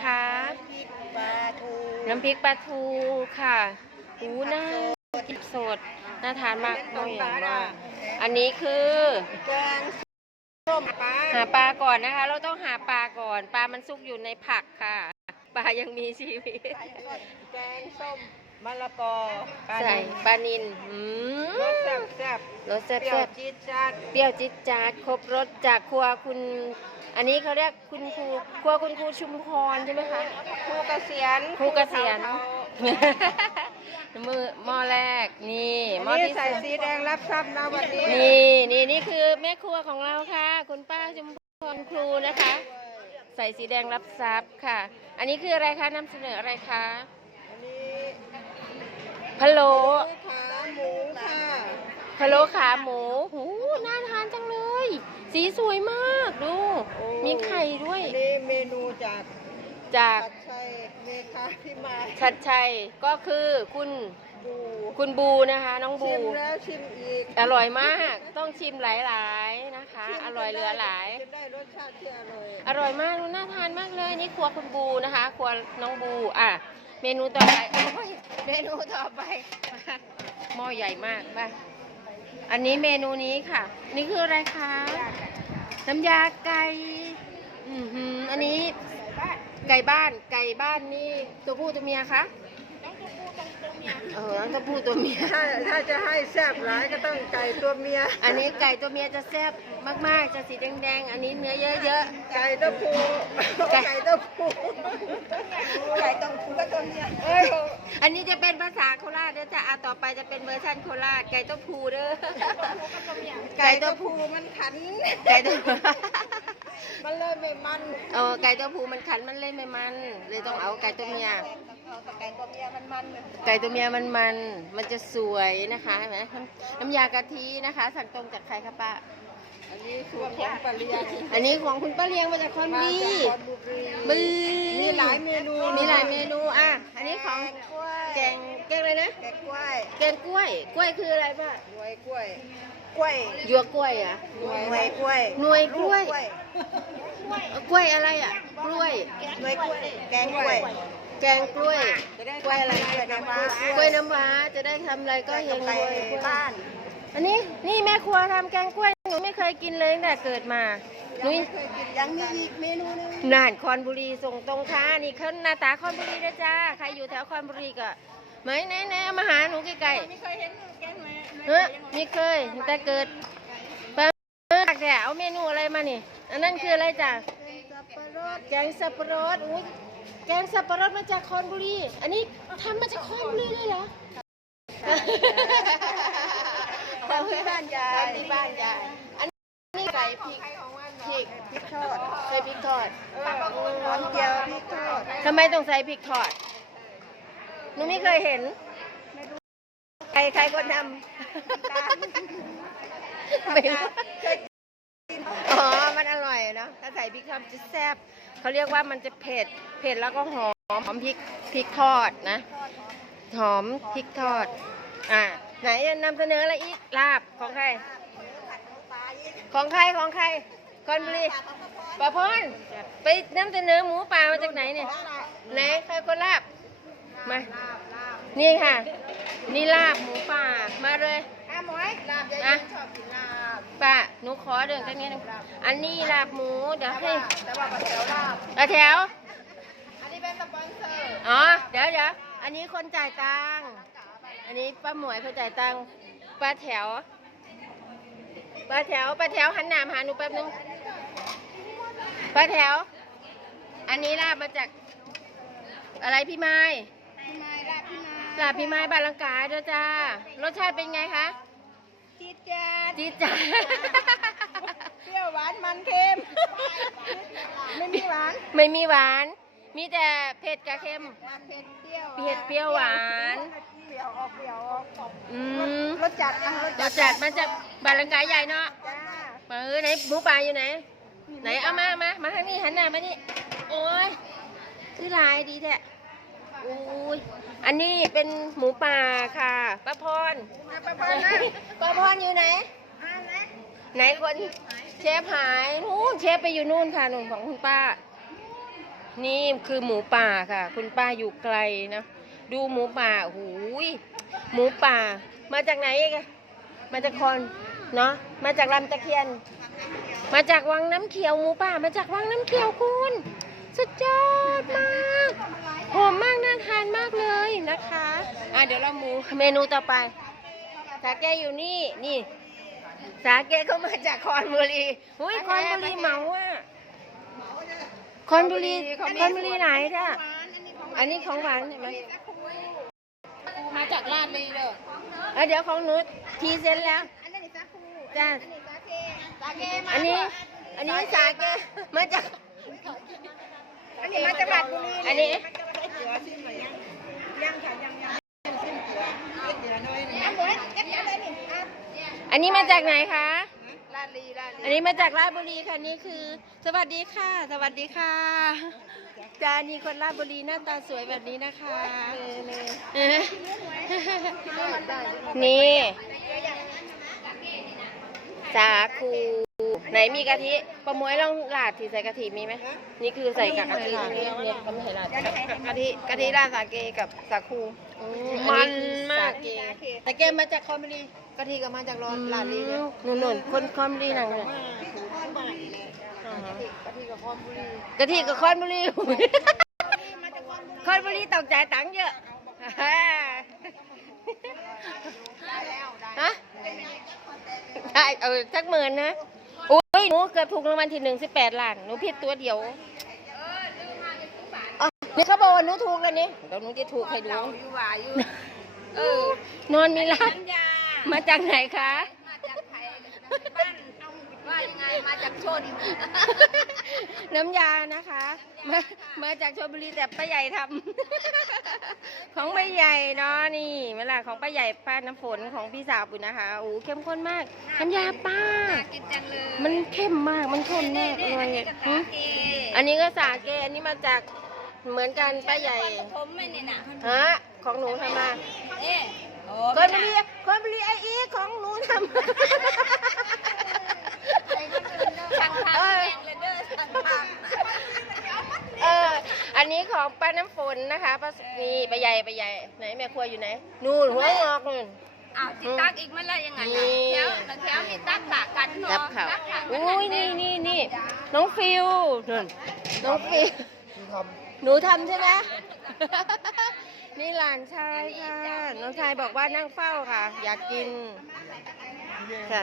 คะพริกปลาทูน้ำพริกปลาทูค่ะหูน่ากินสดน่าทานมากโอ้ยอย่างมากอันนี้คือแกงส้มปลาหาปลาก่อนนะคะ เราต้องหาปลาก่อน ปลามันซุกอยู่ในผักค่ะ ปลายังมีชีวิตแกงส้ม มะละกอปลาใส่นิลปลานินอืรสมแซ่บแซ่บรสแซ่เปรี้ยวบจี๊ดจ๊าดๆเปรี้ยวจิ๊ดจ๊าดครบรสจากครัวคุณ อันนี้เขาเรียกคุณครูครัวคุณครูชุมพรใช่ไหมคะ ครูเกษียณครูเกษียณเทามือหม้อแรกนี่ๆหม้อนี่ที่ใส่สอง สีแดงรับทรัพย์นะวันนี้นี่นี่นี่คือแม่ครัวของเราค่ะ คุณป้าชุมพรครูนะคะ ใส่สีแดงรับทรัพย์ค่ะ อันนี้คืออะไรคะนำเสนออะไรคะอันนี้ พะโล้ขาหมูค่ะพะโล้ขาหมูหูน่าทานจังเลย สีสวยมากดูมีไข่ด้วย อันนี้เมนูจากจากปัดชัยเมคาพิมายชัดชัยก็คือคุณบูคุณบูนะคะ น้องบู ชิมแล้วชิมอีกอร่อยมากต้องชิมหลายๆนะคะอร่อยเหลือหลาย จะได้รสชาติที่อร่อยอร่อยมากดูน่าทานมากเลยนี่ครัวคุณบูนะคะ ครัวน้องบูอะ เมนูต่อไปโอ้ยเมนูต่อไปหม้อใหญ่มากมาอันนี้เมนูนี้ค่ะ นี่คืออะไรคะน้ำยาไก่อือหืออันนี้ไก่บ้านไก่บ้านนี่ตัวผู้ตัวเมียคะ เออน้องตัวผู้ตัวเมีย ถ้าถ้าจะให้แซ่บหลายก็ต้องไก่ตัวเมีย อันนี้ไก่ตัวเมียจะแซ่บมากๆ จะสีแดงๆ อันนี้เนื้อเยอะ ไก่ตัวผู้ไก่ ไก่ตัวผู้ไก่ตัวผู้ก็ตัวเมียเอ้ยๆ อันนี้จะเป็นภาษาโคราชเด้อจ้ะอะต่อไปจะเป็นเวอร์ชันโคราชไก่ตัวผูเด้อ ไก่ตัวผู้มันขัน ไก่ตัว มันเลยไม่มันเออไก่ตัวผูมันขันมันเลยไม่มัน เลยต้องเอาไก่ตัวเมียแต่ไก่ตัวเมียมันมันไก่ตัวเมียมันมันมันจะสวยนะคะเห็นไหมน้ำน้ำยากะทินะคะ สั่งตรงจากใครคะป้า อันนี้คือของปลาเลียงอันนี้ของคุณป้าเลี้ยงมาจากคอนมาบุรีจากคอนบุรีบือมีหลายเมนูมีหลายเมนูอะ อันนี้ของกล้วยแกงแกงอะไรนะแกงกล้วยแกงกล้วย กล้วยคืออะไรป้าหน่วยกล้วย กล้วยหยวกกล้วยเหรอะหน่วยกล้วยหน่วยกล้วยลูกล้วยอะไรอะ กล้วย หน่วยกล้วย แกงกล้วย แกงกล้วย จะได้กล้วยอะไรกล้วยน้ำว้ากล้วยน้ำว้าจะได้ทำอะไรก็เฮงรไปวยกล้วยบ้าน อันนี้นี่แม่ครัวทำแกงกล้วยหนูไม่เคยกินเลยตั้งแต่เกิดมาหนุยเคยกินยังมีอีกเมนูหนึงน่านคอนบุรีส่งตรงค่ะ นี่เขาหน้าตาคอนบุรีนะจ้า ใครอยู่แถวคอนบุรีก็ไหมไหนไหนเอามาหาหนูใกล้ๆไม่เคยเห็นแกงไหม เฮ้ยไม่เคยตั้งแต่เกิดปลาเออแต่เอาเมนูอะไรมานี่ อันนั้นคืออะไรจ้ะสับปะรดแกงสับปะรดอุ้ยแกงสับปะรดมาจากคอนบุรี อันนี้ทำมาจากคอนบุรีเลยเหรอทำที่บ้านยายทำที่บ้านยาย อันนี้ใส่พริกพริกพริกทอดใส่พริกทอดหอมเจียวพริกทอดทำไมต้องใส่พริกทอดหนูไม่เคยเห็น ใครใครคนทำไม่รู้อ๋อ มันอร่อยเนาะ ถ้าใส่พริกทอดจะแซ่บเขาเรียกว่ามันจะเผ็ด เผ็ดแล้วก็หอม หอมพริกพริกทอดนะ หอมพริกทอด อ่า ไหนจะนำเสนออะไรอีก ลาบของใคร ของใครของใครคอนบุรีปะพรไปนำเสนอหมูป่ามาจากไหนเนี่ย ไหนใครคนลาบ มา นี่ค่ะ นี่ลาบหมูป่า มาเลย อะหมวยลาบยายอะชอบกินลาบป้าหนูขอเดินกันนิดนึงอันนี้ลาบหมู เดี๋ยวให้แต่ว่าปลาแถวลาบเอาแถว อันนี้เป็นสปอนเซอร์ อ๋อ เดี๋ยวเดี๋ยวอันนี้คนจ่ายตังค์ อันนี้ป้าหมวยเขาจ่ายตังค์ ป้าแถว ป้าแถว ป้าแถวหันหน้ามาหาหนูแป๊บนึง ป้าแถว อันนี้ลาบมาจากอะไรพี่ไม้ พี่ไม้ลาบพี่ไม้ลาบพี่ไม้บานลังกาเด้อจ้า รสชาติเป็นไงคะ จี๊ดจ๊าดจี๊ดจ้าดเปรี้ยวหวานมันเค็ม ไม่มีหวาน ไม่มีหวาน มีแต่เผ็ดกับเค็ม มาเผ็ดเปรี้ยวเผ็ดเปรี้ยวหวาน เปรี้ยวออกเปรี้ยวออกอืมรสจัดนะรสจัดมาจากบานลังกาใหญ่เนาะจ้ามาเออไหนหมูป่าอยู่ไหน ไหนเอามามามาทางนี้หันหน้ามานี่ โอ้ยคือลายดีแท้ อุ้ยอันนี้เป็นหมูป่าค่ะป้าพรมาประพรนะป้าพรอยู่ไหนมาแล้วไหนคนเชฟหายนู่นเชฟไปอยู่นู่นค่ะนู่นของคุณป้า นี่คือหมูป่าค่ะ คุณป้าอยู่ไกลนะ ดูหมูป่าหูยหมูป่า มาจากไหนเองอะมาจากคอนเนาะมาจากลำตะเคียน มาจากวังน้ำเขียวหมูป่า มาจากวังน้ำเขียวคุณ สุดยอดมาก หอมมากน่าทานมากเลยนะคะอะเดี๋ยวเราหมูเมนูต่อไป สาเกอยู่นี่นี่ สาเกก็มาจากคอนบุรีหุ้ยคอนบุรีเหมาอะคอนบุรีคอนบุรีไหนจ้ะอันนี้ของหวานใช่ไหมมาจากลาดลีเลยเอ้ยเดี๋ยวของหนูทีเซ็นแล้วอันนี้สาคูจ้ะสาเกมาอันนี้ อันนี้สาเกมาจากอันนี้มาจากลาดบุรีอันนี้ ยังค่ะยังยังขึ้นหัวเดี๋ยวน้อยอะหมดเก็บเดี๋ยวเลยนี่อะอันนี้มาจากไหนคะ ลาดลีลาดลีอันนี้มาจากราชบุรีค่ะนี่คือ สวัสดีค่ะ สวัสดีค่ะจานีคนราชบุรีหน้าตาสวยแบบนี้นะคะเออนี่ สาคู ไหนมีกะทิประมวยลองหลาดที่ใส่กะทิมีไหมนี่คือใส่กับกะทิเนี่ยเนี่ยก็ไม่ใช่หลาดกะทิกะทิราดสาเกกับสาคูมันมากสาเกมาจากคอมบุรีกะทิก็มาจากลาดลาดลีเนี่ยนุ่นนุ่นๆคนคอมรีนั่งเลยกะทิกับคอมบุรีกะทิกับคอนบุรีคอนบุรีต้องจ่ายตังค์เยอะฮะได้เออสักหมื่นนะโอ้ย หนูเกือบถูกรางวัลที่หนึ่งสิบแปดล้านหนูผิดตัวเดียวอ๋อนี่เขาบอกว่าหนูถูกแล้วนี่เดี๋ยวหนูจะถูกให้ดู อยู่ว่าอยู่เออนอนมีรักน้ำยามาจากไหนคะ มาจากไทยบ้านว่ายังไงมาจากชน น้ำยานะคะมามาจากชลบุรีแต่ป้าใหญ่ทำ ของป้าใหญ่เนาะนี่เวลาของป้าใหญ่ป้าน้ำฝนของพี่สาวปุณนะคะโอ้เข้มข้นมาก น้ำยาป้ากินจังเลย มันเข้มมาก มันข้นมากเลยหึอันนี้ก็สาเกอันนี้มาจากเหมือนกันป้าใหญ่ ผมไม่เนี่ยนะฮะ ของหนูทำมาเอ๊ะโอ้คนบุรีคนบุรีไออีของหนูทำช่างทำเออเองเลยเด้อช่างทเออ อันนี้ของป้าน้ำฝนนะคะป้านี่ป้าใหญ่ป้าใหญ่ไหนแม่ครัวอยู่ไหน นู่นหัวงอกนู่นำ อ้าวที่ตักอีกมันละยังไงนี่แถวแถวมีตักขากันเนาะจับเขาตักขาอุ้ยนี่นี่นี่น้องฟิวนู่นน้องฟิวหนูทำใช่ไหมนี่หลานชายค่ะ น้องชายบอกว่านั่งเฝ้าค่ะ อยากกินค่ะ